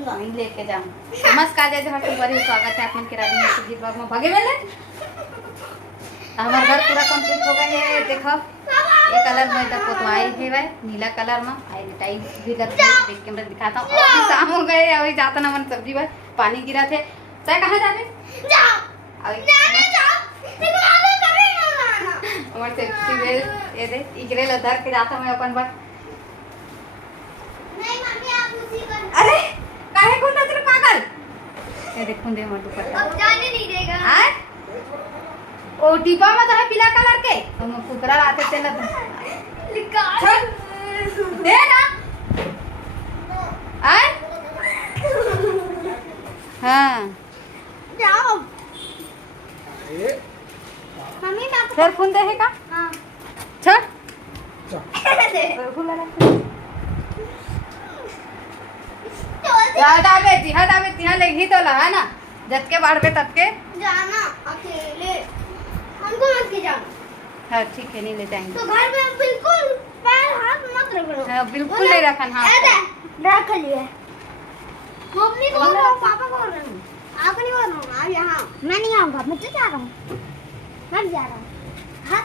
नहीं लेके जाऊँ। नमस्कार जय जवाहर संगवारी हो, स्वागत है आपन के रानी सुजीत ब्लॉग में। भागे मेले हमारा घर पूरा कंप्लीट हो गया है। देखो ये कलर में तक तो आई है भाई नीला कलर में आई टाइल्स भी लग गई। देख के मैं दिखाता हूँ। अभी शाम हो गए अभी जाता ना मन सब्जी भाई पानी गिरा थे। चाहे कहाँ जाने हमारे सेफ्टी बेल्ट ये दे इगरे लधर के जाता मैं अपन बार। अरे काहे को नजर पागल ये देखूं दे मत दुपट्टा अब जाने नहीं देगा। हां ओ टिपा मत है पीला कलर के हम कुकरा आते चलत निकाल दे ना आए हां जाओ मम्मी मैं फिर फोन दे है का हां चल चल फूल लगा हटा बेटी हाँ लगी तो लगा ना जब के बाढ़ पे तब के जाना अकेले हमको मत के जाना। हाँ ठीक है नहीं ले जाएंगे तो घर में बिल्कुल पैर हाथ मत रखना। हाँ बिल्कुल नहीं रखन हाँ रख लिए मम्मी को और पापा को बोल रहा हूँ आप नहीं बोल रहा हूँ आप यहाँ मैं नहीं आऊँगा मैं तो जा रहा हूँ मैं जा रहा हूँ हाँ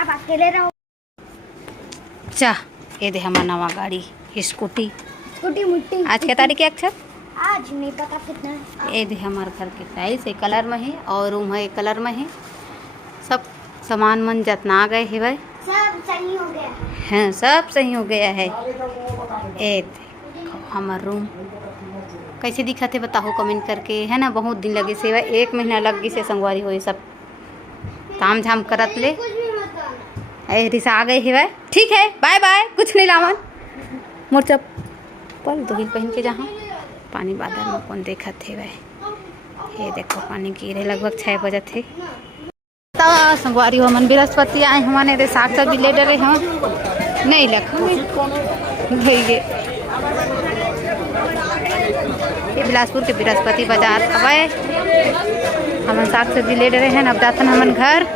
आप अकेले रहो। चा ये दे हमारा नवा गाड़ी स्कूटी स्कूटी मुट्टी आज क्या तारीख है अक्षर आज नहीं पता कितना है। ये दे हमारे घर के टाइल्स एक कलर में है और रूम है एक कलर में है। सब सामान मन जतना गए है भाई सब सही हो गया हाँ सब सही हो गया है। ये देखो हमारा रूम कैसे दिखा थे बताओ कमेंट करके है ना। बहुत दिन लगे से भाई 1 महीना लग गई से संगवारी हो सब काम झाम करत ले कुछ भी मत करना। रिसा आ गए है भाई ठीक है बाय बाय कुछ नहीं लावन मोर चप्पल तो हिल पहन के जहाँ पानी बादल में कौन देखा थे भाई। ये देखो पानी गिरे लगभग 6 बजे थे संगवारी हो मन बृहस्पति आए हमारे दे साग सब्जी ले डरे हम नहीं लखो ये बिलासपुर के बृहस्पति बाजार हवाए हम साग सब्जी ले डरे हैं अब जातन हमन घर।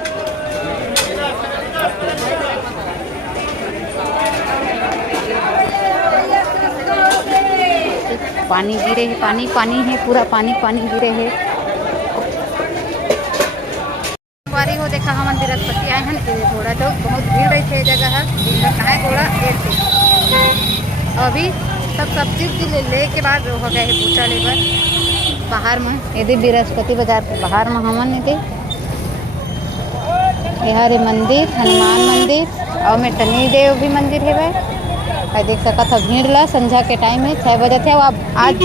पानी गिरे है पानी पानी है पूरा पानी पानी गिरे है। संगवारी हो देखा हम बृहस्पति आए हैं थोड़ा तो बहुत भीड़ रही थे जगह कहाँ थोड़ा अभी सब सब्जी ले के बाद हो गए है पूछा लेकर बाहर में यदि बृहस्पति बाजार के बाहर में हमन यदि यहाँ रे मंदिर हनुमान मंदिर और में टनी देव भी मंदिर है भाई देख सका था भीड़ ला संध्या के टाइम में 6 बजे थे। अब आज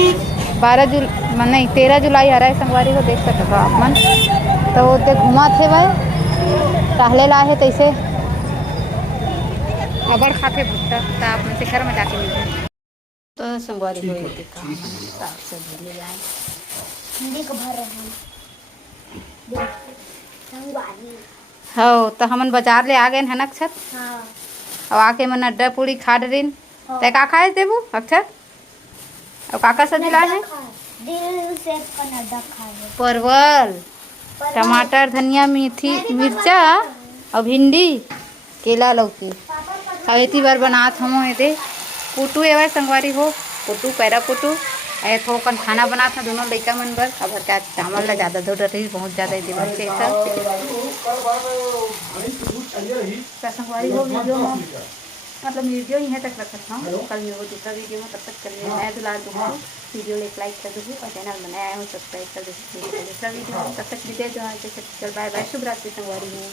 13 जुलाई आ रहा है संगवारी को देख सकते हो आप मन तो उतने घुमा थे भाई टहले ला है तैसे अबर खाते भुट्टा तो आप मन से घर में जाके मिलते तो संगवारी हो साग सब्जी ले जाए हिंदी को भर रहे हैं संगवारी हो तो हमन बाजार ले आ गए हैं अक्षर हाँ अब आके मन अड्डा पूरी खा डरीन ते का खाए देबू अक्षर और काका सब्जी लाए हैं दिल से कनाडा खाए परवल टमाटर धनिया मेथी मिर्चा और भिंडी केला लौकी खाएती बार बनात हम दे पुटू एवं संगवारी हो पुटू पैरा पुटू ऐ थोकन खाना बनात हैं दोनों लड़का मन बर अब क्या चावल ला ज़्यादा धो रही बहुत ज़्यादा दिवस से संगवारी हो वीडियो में मतलब वीडियो ही है तक रखता हूँ कल मिलेगा दूसरा वीडियो में तब तक चलिए मैं दुलार दूँगा वीडियो लाइक कर दूँगी और चैनल बनाया हूँ सब्सक्राइब कर दूँगी दूसरा वीडियो तब तक विजय जो है चल बाय बाय शुभ रात्रि संगवारी में।